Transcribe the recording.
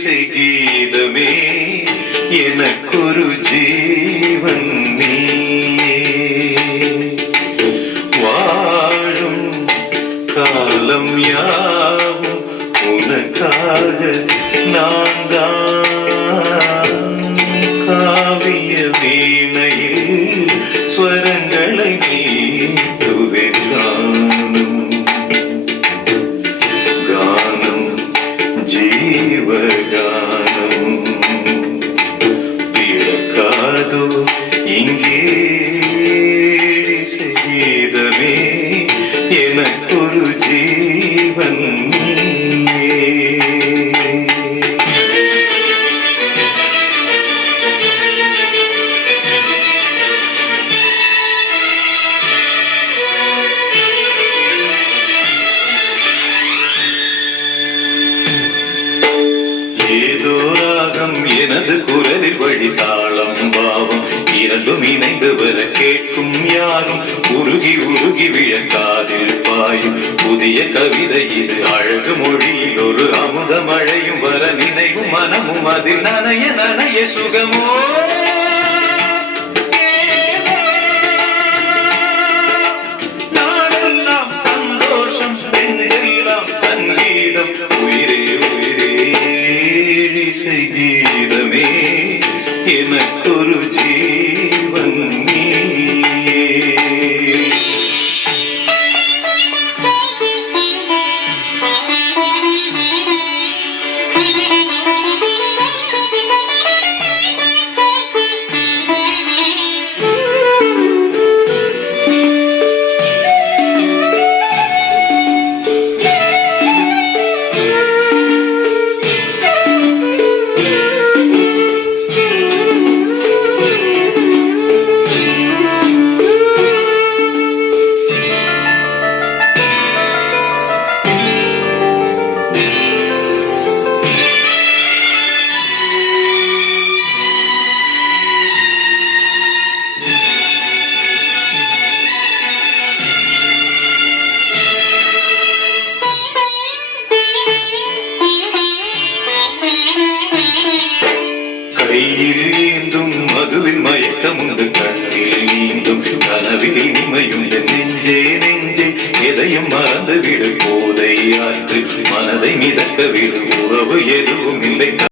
இசை கீதமே எனக்கொரு ஜீவன் நீ வாழும் காலம் யாவும் உனக்காக நான் தான் காவிய வீணையில் ஸ்வரங்களை மீட்டுவேன் கானம் ஜீவகானம் பிறக்காதோ இங்கே செய்தமே எனக்கொரு ஜீவன் ஏதோ ராகம் எனது குரலில் வழிதாளம் பாவம் இரண்டும் இணைந்து வர கேட்கும் யாரும் உருகி உருகி விழக்காதில் பாயும் புதிய கவிதை இது அழகு மொழியில் ஒரு அமுத மழையும் வர நினைவும் மனமும் அதில் நனைய நனைய சுகமோ நாடெல்லாம் சந்தோஷம் பெண்ணெல்லாம் சங்கீதம் உயிரே உயிரே இசை கீதமே எனக்கொரு ஜீவன் கையில் ஏந்தும் மதுவின் மயக்கம் உண்டு கண்ணில் நீந்தும் கனவில் இனிமையுண்டு நெஞ்சே நெஞ்சே எதையும் மறந்து விடு போதை ஆற்று மனதை மிதக்க விடு உறவு எதுவும் இல்லை